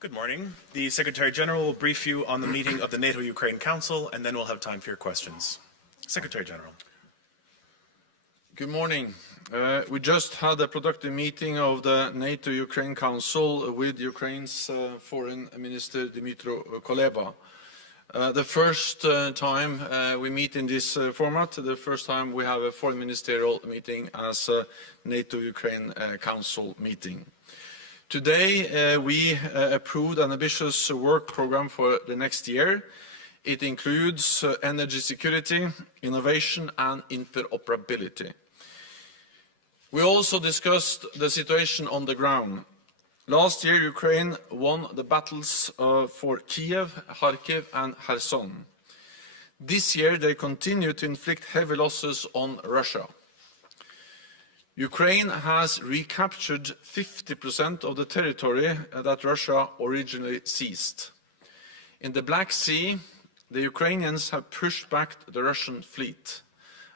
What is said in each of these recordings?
Good morning. The Secretary General will brief you on the meeting of the NATO-Ukraine Council, and then we'll have time for your questions. Secretary General. Good morning. We just had a productive meeting of the NATO-Ukraine Council with Ukraine's Foreign Minister Dmytro Kuleba. The first time we meet in this format, the first time we have a Foreign Ministerial meeting as a NATO-Ukraine Council meeting. Today we approved an ambitious work program for the next year. It includes energy security, innovation and interoperability. We also discussed the situation on the ground. Last year Ukraine won the battles for Kiev, Kharkiv and Kherson. This year they continue to inflict heavy losses on Russia. Ukraine has recaptured 50% of the territory that Russia originally seized. In the Black Sea, the Ukrainians have pushed back the Russian fleet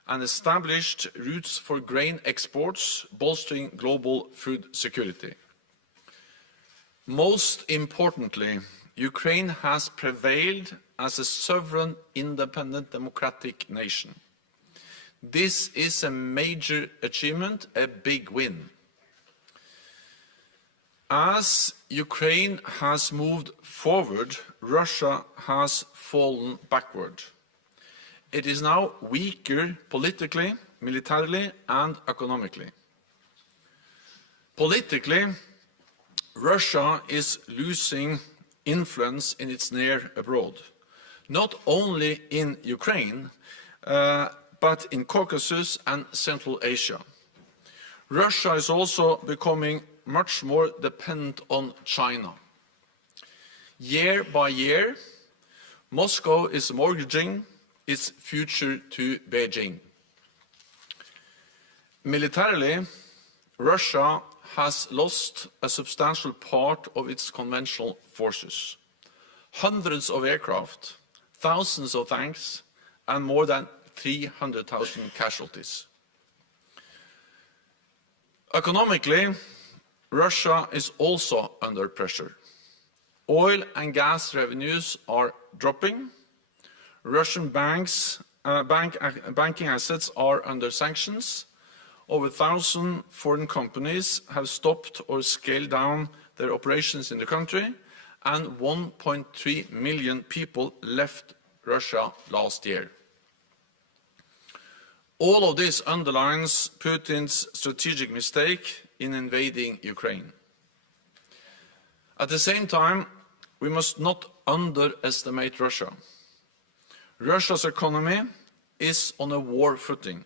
and established routes for grain exports, bolstering global food security. Most importantly, Ukraine has prevailed as a sovereign, independent, democratic nation. This is a major achievement, a big win. As Ukraine has moved forward, Russia has fallen backward. It is now weaker politically, militarily and economically. Politically, Russia is losing influence in its near abroad, not only in Ukraine, but in Caucasus and Central Asia. Russia is also becoming much more dependent on China. Year by year, Moscow is mortgaging its future to Beijing. Militarily, Russia has lost a substantial part of its conventional forces. Hundreds of aircraft, thousands of tanks, and more than 300,000 casualties. Economically, Russia is also under pressure. Oil and gas revenues are dropping. Russian banking assets are under sanctions. Over 1,000 foreign companies have stopped or scaled down their operations in the country, and 1.3 million people left Russia last year. All of this underlines Putin's strategic mistake in invading Ukraine. At the same time, we must not underestimate Russia. Russia's economy is on a war footing.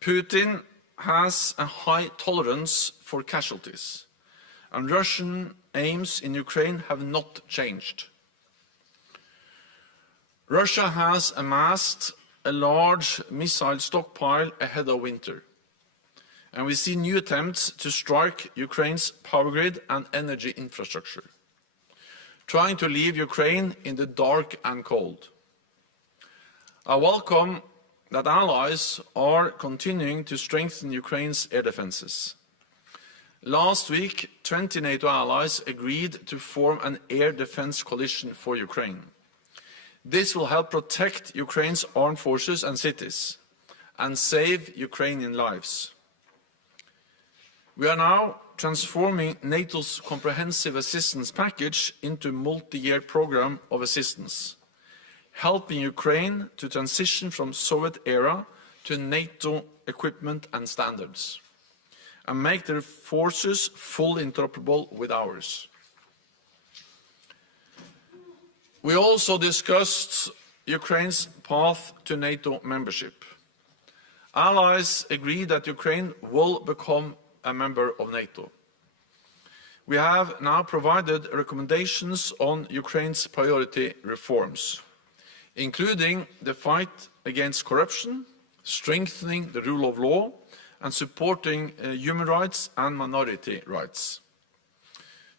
Putin has a high tolerance for casualties, and Russian aims in Ukraine have not changed. Russia has amassed a large missile stockpile ahead of winter, and we see new attempts to strike Ukraine's power grid and energy infrastructure, trying to leave Ukraine in the dark and cold. I welcome that allies are continuing to strengthen Ukraine's air defenses. Last week, 20 NATO allies agreed to form an air defense coalition for Ukraine. This will help protect Ukraine's armed forces and cities and save Ukrainian lives. We are now transforming NATO's comprehensive assistance package into a multi-year program of assistance, helping Ukraine to transition from Soviet era to NATO equipment and standards, and make their forces fully interoperable with ours. We also discussed Ukraine's path to NATO membership. Allies agreed that Ukraine will become a member of NATO. We have now provided recommendations on Ukraine's priority reforms, including the fight against corruption, strengthening the rule of law, and supporting human rights and minority rights.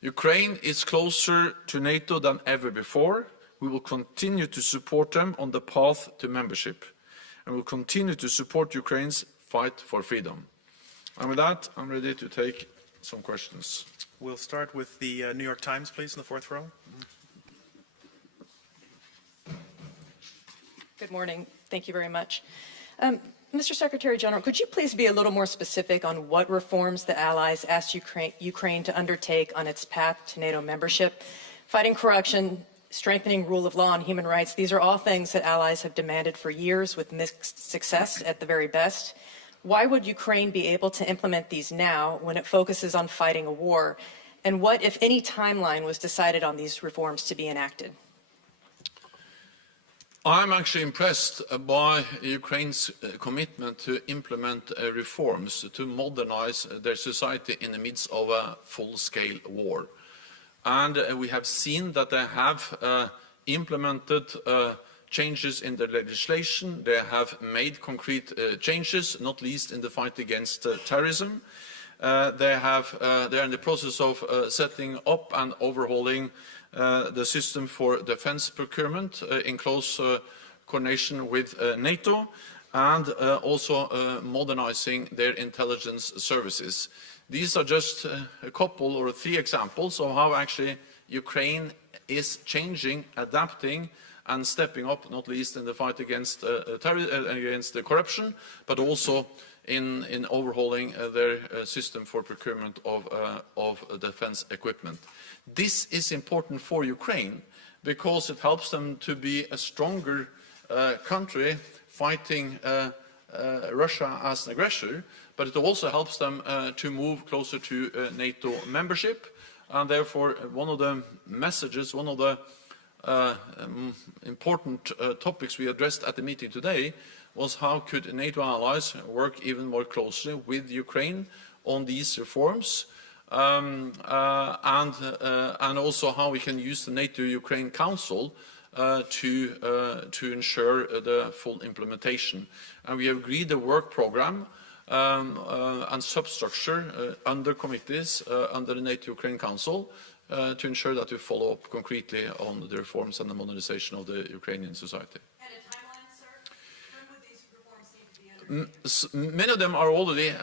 Ukraine is closer to NATO than ever before. We will continue to support them on the path to membership, and will continue to support Ukraine's fight for freedom. And with that, I'm ready to take some questions. We'll start with the New York Times, please, in the fourth row. Good morning. Thank you very much. Mr. Secretary General, could you please be a little more specific on what reforms the Allies asked Ukraine to undertake on its path to NATO membership? Fighting corruption, strengthening rule of law and human rights, these are all things that Allies have demanded for years with mixed success at the very best. Why would Ukraine be able to implement these now when it focuses on fighting a war? And what, if any, timeline was decided on these reforms to be enacted? I'm actually impressed by Ukraine's commitment to implement reforms to modernize their society in the midst of a full-scale war. And we have seen that they have implemented changes in the legislation. They have made concrete changes, not least in the fight against terrorism. They are in the process of setting up and overhauling the system for defense procurement in close coordination with NATO, and also modernizing their intelligence services. These are just a couple or three examples of how actually Ukraine is changing, adapting and stepping up, not least in the fight against against the corruption, but also in overhauling their system for procurement of defense equipment. This is important for Ukraine because it helps them to be a stronger country fighting Russia as an aggressor, but it also helps them to move closer to NATO membership. And therefore, one of the messages, one of the important topics we addressed at the meeting today was how could NATO allies work even more closely with Ukraine on these reforms, and also how we can use the NATO-Ukraine Council to ensure the full implementation. And we have agreed a work program and substructure under committees under the NATO-Ukraine Council to ensure that we follow up concretely on the reforms and the modernization of the Ukrainian society. Many of them are already,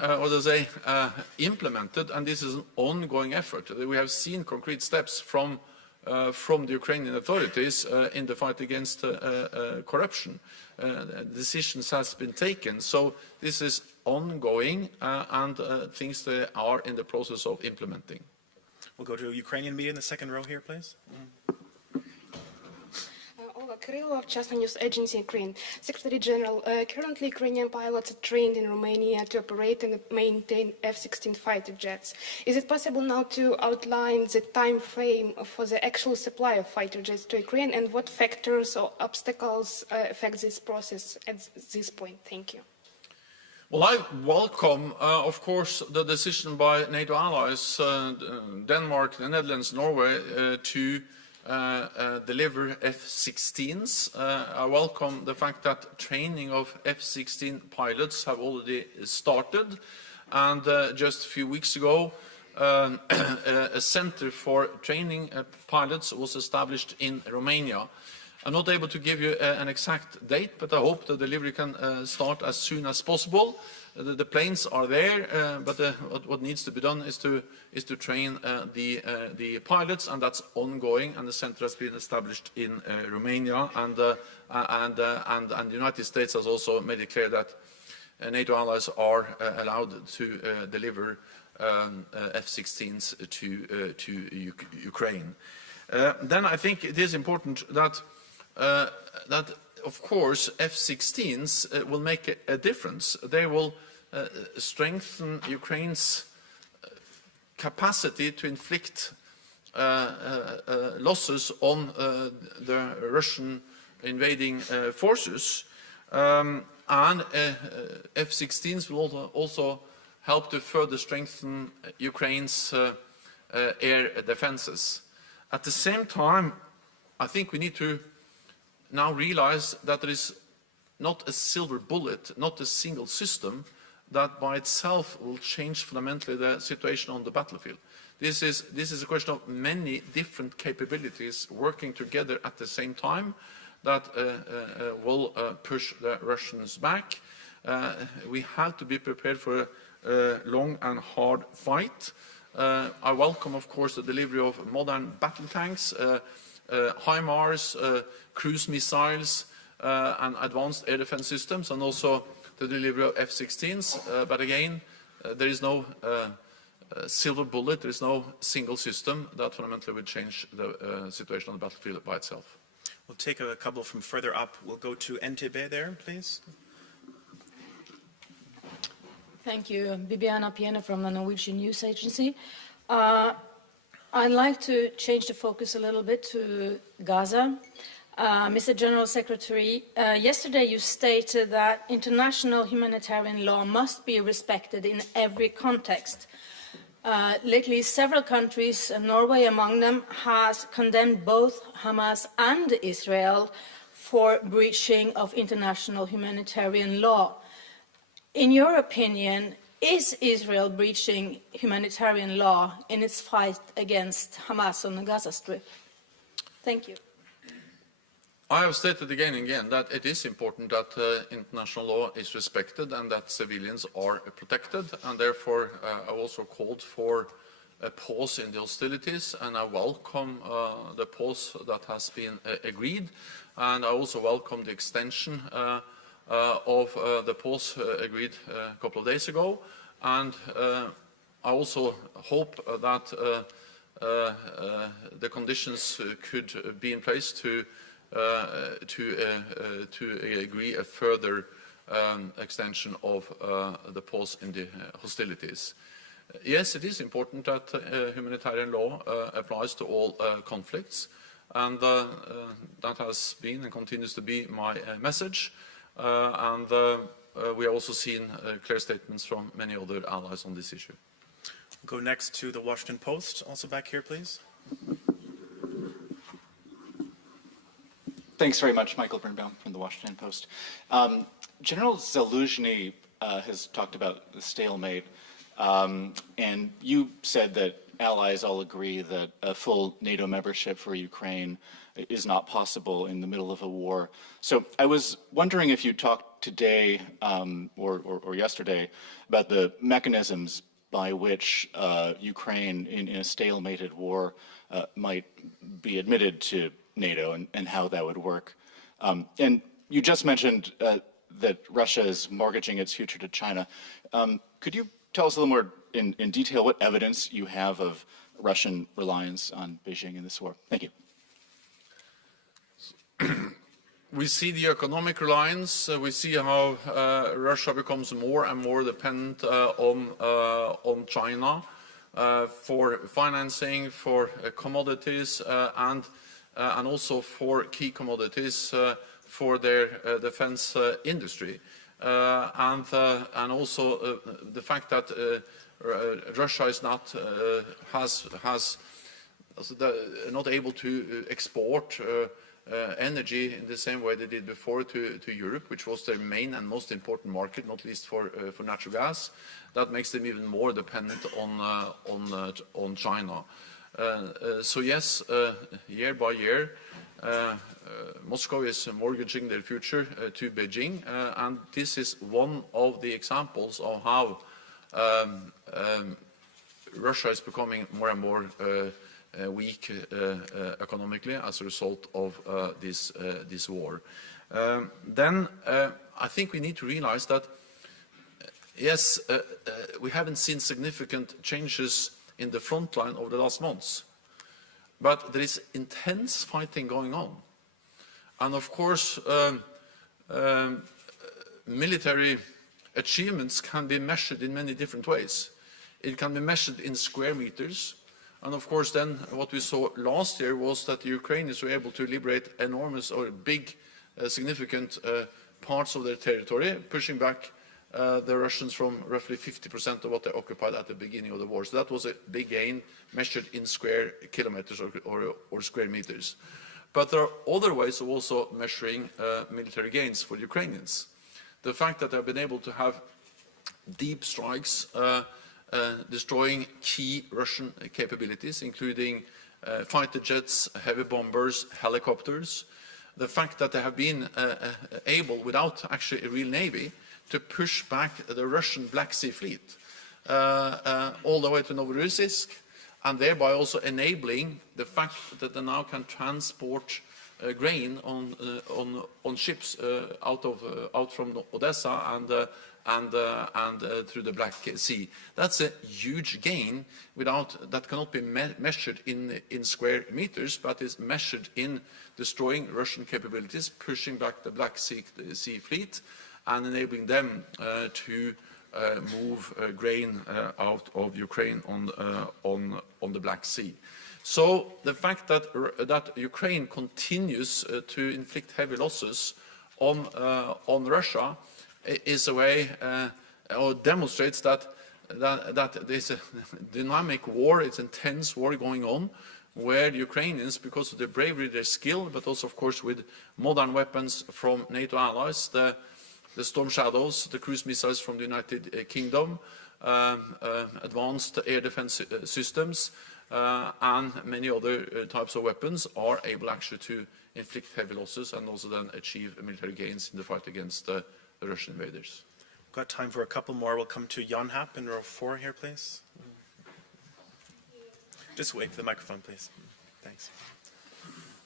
implemented, and this is an ongoing effort. We have seen concrete steps from the Ukrainian authorities in the fight against corruption. Decisions have been taken, so this is ongoing, and things they are in the process of implementing. We'll go to Ukrainian media in the second row here, please. Kirillov, Chasna News Agency, Ukraine. Secretary General, currently Ukrainian pilots are trained in Romania to operate and maintain F-16 fighter jets. Is it possible now to outline the time frame for the actual supply of fighter jets to Ukraine, and what factors or obstacles affect this process at this point? Thank you. Well, I welcome, of course, the decision by NATO allies, Denmark, the Netherlands, Norway, to deliver F-16s. I welcome the fact that training of F-16 pilots have already started, and just a few weeks ago a center for training pilots was established in Romania. I'm not able to give you an exact date, but I hope the delivery can start as soon as possible. The planes are there, but what needs to be done is to train the pilots, and that's ongoing. And the center has been established in Romania, and the United States has also made it clear that NATO allies are allowed to deliver F-16s to Ukraine. Then I think it is important that of course F-16s will make a difference. They will strengthen Ukraine's capacity to inflict losses on the Russian invading forces, and F-16s will also help to further strengthen Ukraine's air defenses. At the same time, I think we need to now realize that there is not a silver bullet, not a single system that by itself will change fundamentally the situation on the battlefield. This is a question of many different capabilities working together at the same time that will push the Russians back. We have to be prepared for a long and hard fight, I welcome, of course, the delivery of modern battle tanks, HIMARS, cruise missiles, and advanced air defense systems, and also the delivery of F-16s. But again, there is no silver bullet, there is no single system that fundamentally would change the situation on the battlefield by itself. We'll take a couple from further up. We'll go to NTB there, please. Thank you. Bibiana Piena from the Norwegian News Agency. I'd like to change the focus a little bit to Gaza. Mr. General Secretary, yesterday you stated that international humanitarian law must be respected in every context. Lately, several countries, Norway among them, has condemned both Hamas and Israel for breaching of international humanitarian law. In your opinion, is Israel breaching humanitarian law in its fight against Hamas on the Gaza Strip? Thank you. I have stated again and again that it is important that international law is respected and that civilians are protected, and therefore I also called for a pause in the hostilities, and I welcome the pause that has been agreed, and I also welcome the extension of the pause agreed a couple of days ago, and I also hope that the conditions could be in place to agree a further extension of the pause in the hostilities. Yes, it is important that humanitarian law applies to all conflicts, and that has been and continues to be my message. And we have also seen clear statements from many other allies on this issue. We'll go next to the Washington Post, also back here, please. Thanks very much, Michael Birnbaum from the Washington Post. General Zaluzhny has talked about the stalemate, and you said that allies all agree that a full NATO membership for Ukraine is not possible in the middle of a war. So I was wondering if you talked today or yesterday about the mechanisms by which Ukraine in a stalemated war might be admitted to NATO and how that would work. And you just mentioned that Russia is mortgaging its future to China. Could you tell us a little more in detail what evidence you have of Russian reliance on Beijing in this war? Thank you. We see the economic reliance. We see how Russia becomes more and more dependent on China for financing, for commodities, and also for key commodities for their defense industry, and also the fact that Russia is not not able to export energy in the same way they did before to Europe, which was their main and most important market, not least for natural gas. That makes them even more dependent on China. So yes, year by year, Moscow is mortgaging their future to Beijing, and this is one of the examples of how Russia is becoming more and more weak economically as a result of this war. Then I think we need to realize that yes, we haven't seen significant changes in the front line over the last months, but there is intense fighting going on, and of course military achievements can be measured in many different ways. It can be measured in square meters. And of course then what we saw last year was that the Ukrainians were able to liberate enormous or big significant parts of their territory, pushing back the Russians from roughly 50% of what they occupied at the beginning of the war. So that was a big gain measured in square kilometers or square meters. But there are other ways of also measuring military gains for the Ukrainians. The fact that they've been able to have deep strikes destroying key Russian capabilities, including fighter jets, heavy bombers, helicopters. The fact that they have been able, without actually a real navy, to push back the Russian Black Sea Fleet. all the way to Novorossiysk, and thereby also enabling the fact that they now can transport grain on ships out from Odessa and through the Black Sea. That's a huge gain that cannot be measured in square meters, but is measured in destroying Russian capabilities, pushing back the Black Sea fleet, and enabling them to move grain out of Ukraine on the Black Sea. So the fact that Ukraine continues to inflict heavy losses on Russia is a way, or demonstrates that there's a dynamic war, it's intense war going on, where the Ukrainians, because of their bravery, their skill, but also, of course, with modern weapons from NATO allies, the Storm Shadows, the cruise missiles from the United Kingdom, advanced air defense systems, and many other types of weapons, are able actually to inflict heavy losses and also then achieve military gains in the fight against the Russian invaders. We've got time for a couple more. We'll come to Jan Happ in row 4 here, please. Just wait for the microphone, please. Thanks.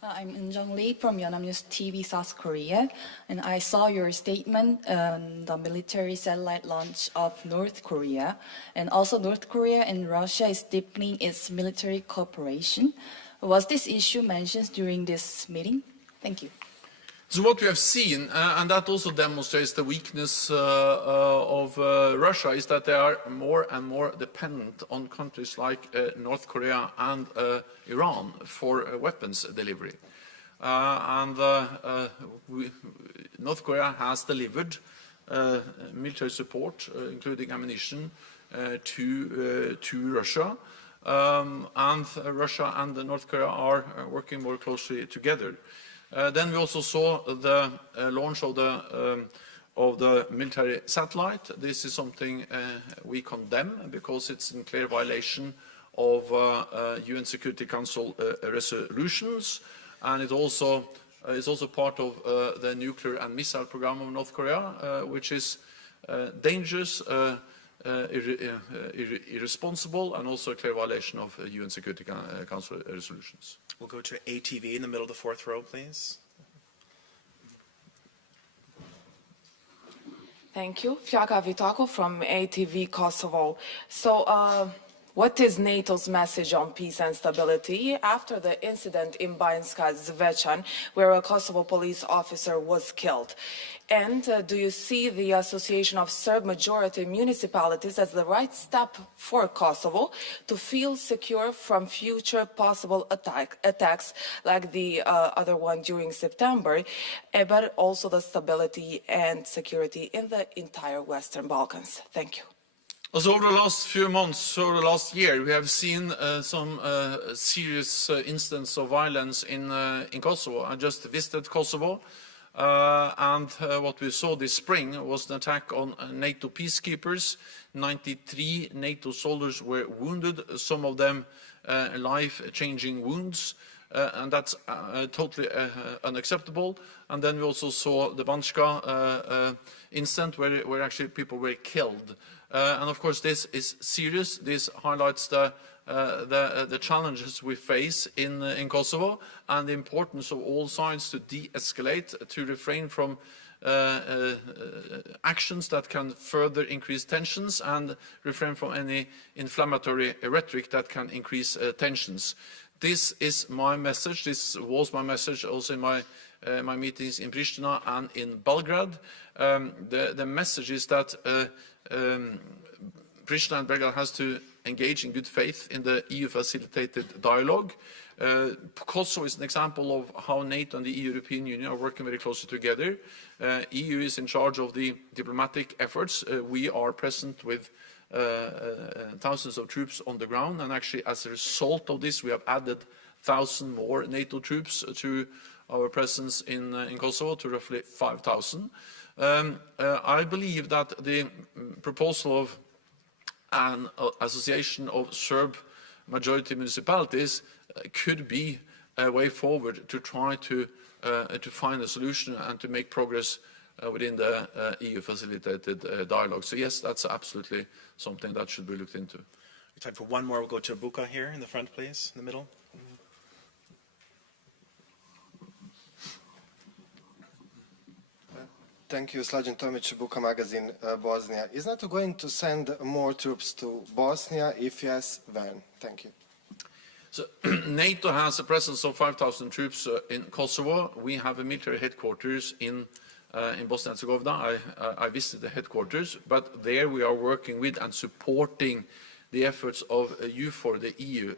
I'm Eun Lee from Yonhap News TV, South Korea, and I saw your statement on the military satellite launch of North Korea, and also North Korea and Russia is deepening its military cooperation. Was this issue mentioned during this meeting? Thank you. So what we have seen, and that also demonstrates the weakness of Russia, is that they are more and more dependent on countries like North Korea and Iran for weapons delivery. North Korea has delivered military support, including ammunition, to Russia. And Russia and North Korea are working more closely together. Then we also saw the launch of the military satellite. This is something we condemn because it's in clear violation of UN Security Council resolutions, and it also is also part of the nuclear and missile program of North Korea, which is dangerous, irresponsible, and also a clear violation of UN Security Council resolutions. We'll go to ATV in the middle of the 4th row, please. Thank you. Fjaka Vitako from ATV Kosovo. So, what is NATO's message on peace and stability after the incident in Banjska Zvečan, where a Kosovo police officer was killed? And do you see the Association of Serb-majority municipalities as the right step for Kosovo to feel secure from future possible attacks like the other one during September, but also the stability and security in the entire Western Balkans? Thank you. Also, over the last few months, over the last year, we have seen some serious instances of violence in Kosovo. I just visited Kosovo, and what we saw this spring was an attack on NATO peacekeepers. 93 NATO soldiers were wounded, some of them life-changing wounds, and that's totally unacceptable. And then we also saw the Banjska incident where actually people were killed. And of course, this is serious. This highlights the challenges we face in Kosovo and the importance of all sides to de-escalate, to refrain from actions that can further increase tensions, and refrain from any inflammatory rhetoric that can increase tensions. This is my message. This was my message also in my meetings in Pristina and in Belgrade. The message is that Pristina and Belgrade has to engage in good faith in the EU-facilitated dialogue. Kosovo is an example of how NATO and the European Union are working very closely together. EU is in charge of the diplomatic efforts. We are present with thousands of troops on the ground, and actually as a result of this we have added 1,000 more NATO troops to our presence in Kosovo, to roughly 5,000. I believe that the proposal of an association of Serb majority municipalities could be a way forward to try to find a solution and to make progress within the EU-facilitated dialogue. So yes, that's absolutely something that should be looked into. Time for one more. We'll go to Buka here in the front, please, in the middle. Thank you, Slađan Tomić, Buka Magazine, Bosnia. Is NATO going to send more troops to Bosnia? If yes, when? Thank you. So NATO has a presence of 5,000 troops in Kosovo. We have a military headquarters in Bosnia and Herzegovina. I visited the headquarters, but there we are working with and supporting the efforts of EUFOR, the EU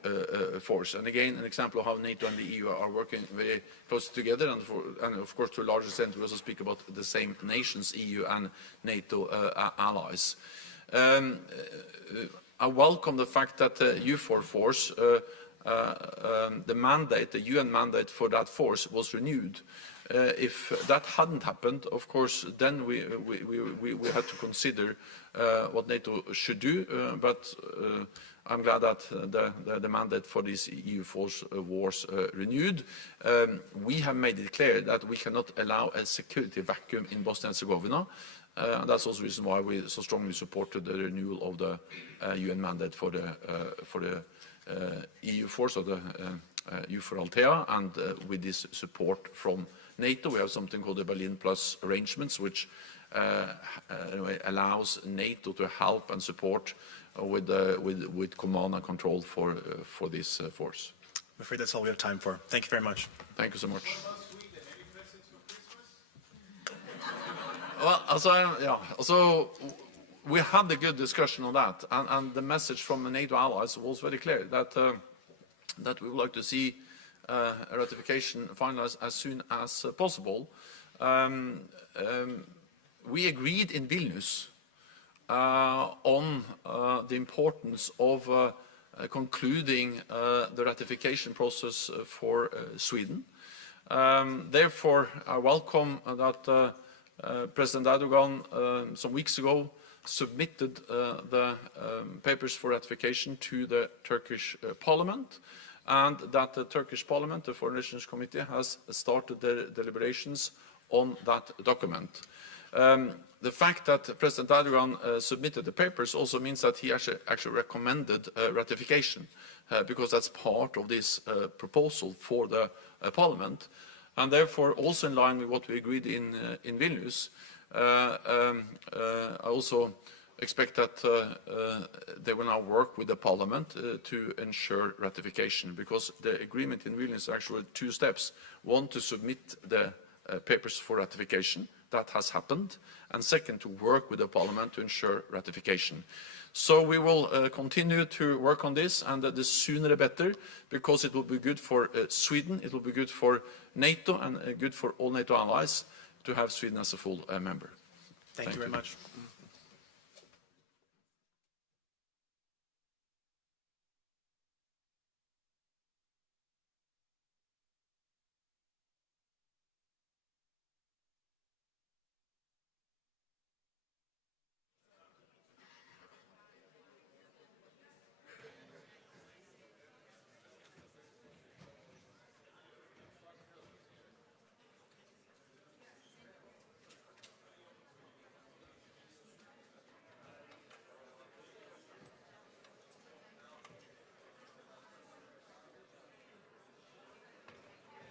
force. And again, an example of how NATO and the EU are working very closely together, and of course to a large extent we also speak about the same nations, EU and NATO allies. I welcome the fact that the EUFOR force, the mandate, the UN mandate for that force was renewed. If that hadn't happened, of course, then we had to consider what NATO should do, but I'm glad that the mandate for this EU force was renewed. We have made it clear that we cannot allow a security vacuum in Bosnia and Herzegovina, and that's also the reason why we so strongly supported the renewal of the UN mandate for the EU force, or the EUFOR Althea, and with this support from NATO, we have something called the Berlin Plus arrangements, which allows NATO to help and support with command and control for this force. I'm afraid that's all we have time for. Thank you very much. Thank you so much. Well, also we had a good discussion on that, and the message from the NATO allies was very clear that we would like to see a ratification finalized as soon as possible. We agreed in Vilnius on the importance of concluding the ratification process for Sweden. Therefore, I welcome that President Erdogan some weeks ago submitted the papers for ratification to the Turkish Parliament, and that the Turkish Parliament, the Foreign Relations Committee, has started their deliberations on that document. The fact that President Erdogan submitted the papers also means that he actually recommended ratification, because that's part of this proposal for the Parliament, and therefore also in line with what we agreed in Vilnius. I also expect that they will now work with the Parliament to ensure ratification, because the agreement in Vilnius is actually two steps. One, to submit the papers for ratification. That has happened. And second, to work with the Parliament to ensure ratification. So we will continue to work on this, and the sooner the better, because it will be good for Sweden, it will be good for NATO, and good for all NATO allies to have Sweden as a full member. Thank you very much.